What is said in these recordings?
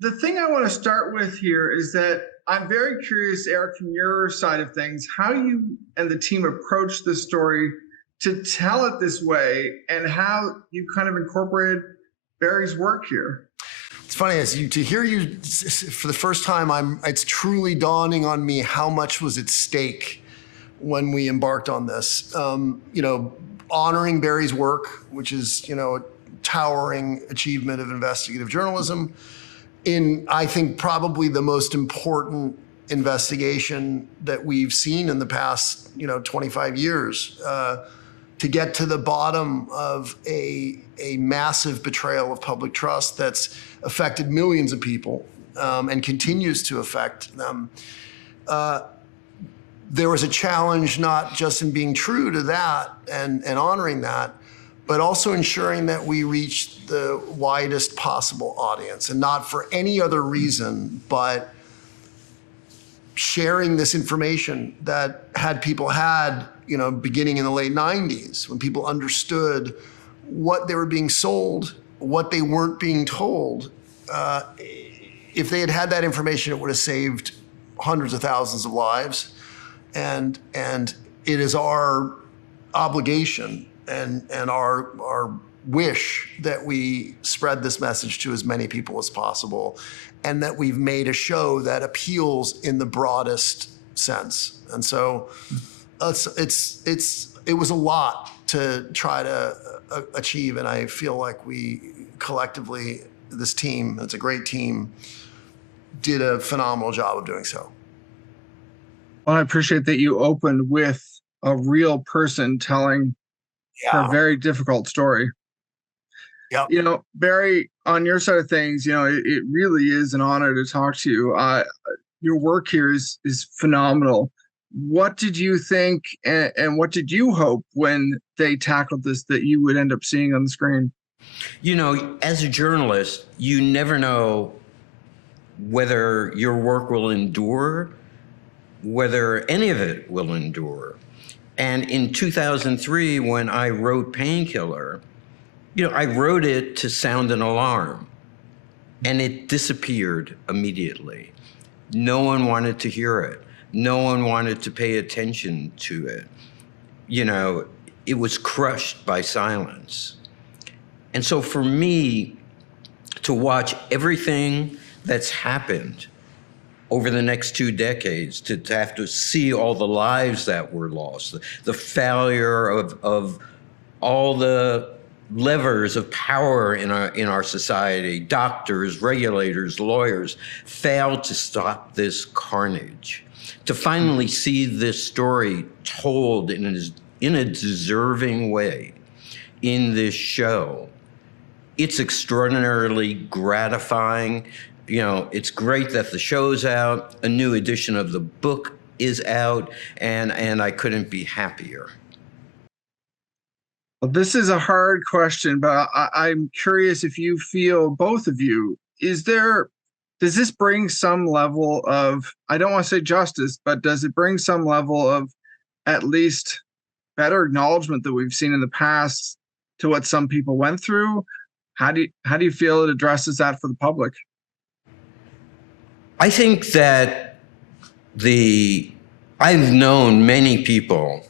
the thing I want to start with here is that I'm very curious, Eric, from your side of things, how you and the team approach this story to tell it this way and how you kind of incorporated Barry's work here. It's funny to hear you for the first time. It's truly dawning on me how much was at stake when we embarked on this. Honoring Barry's work, which is a towering achievement of investigative journalism, in I think probably the most important investigation that we've seen in the past 25 years. To get to the bottom of a massive betrayal of public trust that's affected millions of people and continues to affect them. There was a challenge not just in being true to that and honoring that, but also ensuring that we reached the widest possible audience, and not for any other reason but sharing this information that people had beginning in the late 90s, when people understood what they were being sold, what they weren't being told. If they had had that information, it would have saved hundreds of thousands of lives. And it is our obligation and our wish that we spread this message to as many people as possible, and that we've made a show that appeals in the broadest sense. And so it was a lot to try to achieve, and I feel like we collectively, this team, it's a great team, did a phenomenal job of doing so. Well, I appreciate that you opened with a real person telling a very difficult story. Yep. Barry, on your side of things, it really is an honor to talk to you. Your work here is phenomenal. What did you think and what did you hope when they tackled this that you would end up seeing on the screen? As a journalist, you never know whether your work will endure, whether any of it will endure. And in 2003, when I wrote Painkiller, I wrote it to sound an alarm, and it disappeared immediately. No one wanted to hear it. No one wanted to pay attention to it. It was crushed by silence. And so for me to watch everything that's happened over the next 2 decades, to have to see all the lives that were lost, the failure of all the levers of power in our society, doctors, regulators, lawyers, failed to stop this carnage. To finally see this story told in a deserving way in this show, it's extraordinarily gratifying. It's great that the show's out, a new edition of the book is out, and I couldn't be happier. Well, this is a hard question, but I'm curious if you feel, both of you, does this bring some level of, I don't want to say justice, but does it bring some level of at least better acknowledgement that we've seen in the past to what some people went through? How do you feel it addresses that for the public? I think that I've known many people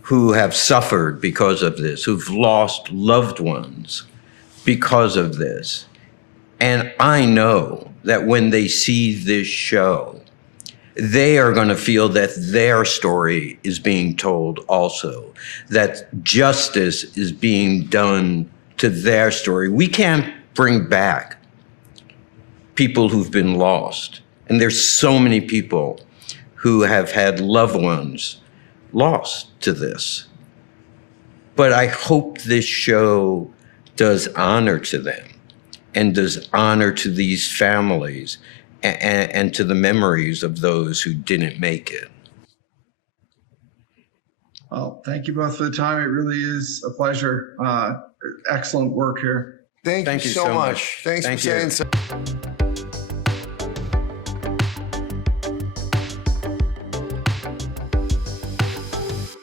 who have suffered because of this, who've lost loved ones because of this. And I know that when they see this show, they are going to feel that their story is being told also, that justice is being done to their story. We can't bring back people who've been lost. And there's so many people who have had loved ones lost to this. But I hope this show does honor to them and does honor to these families and to the memories of those who didn't make it. Well, thank you both for the time. It really is a pleasure. Excellent work here. Thank you so much. Thanks for saying so.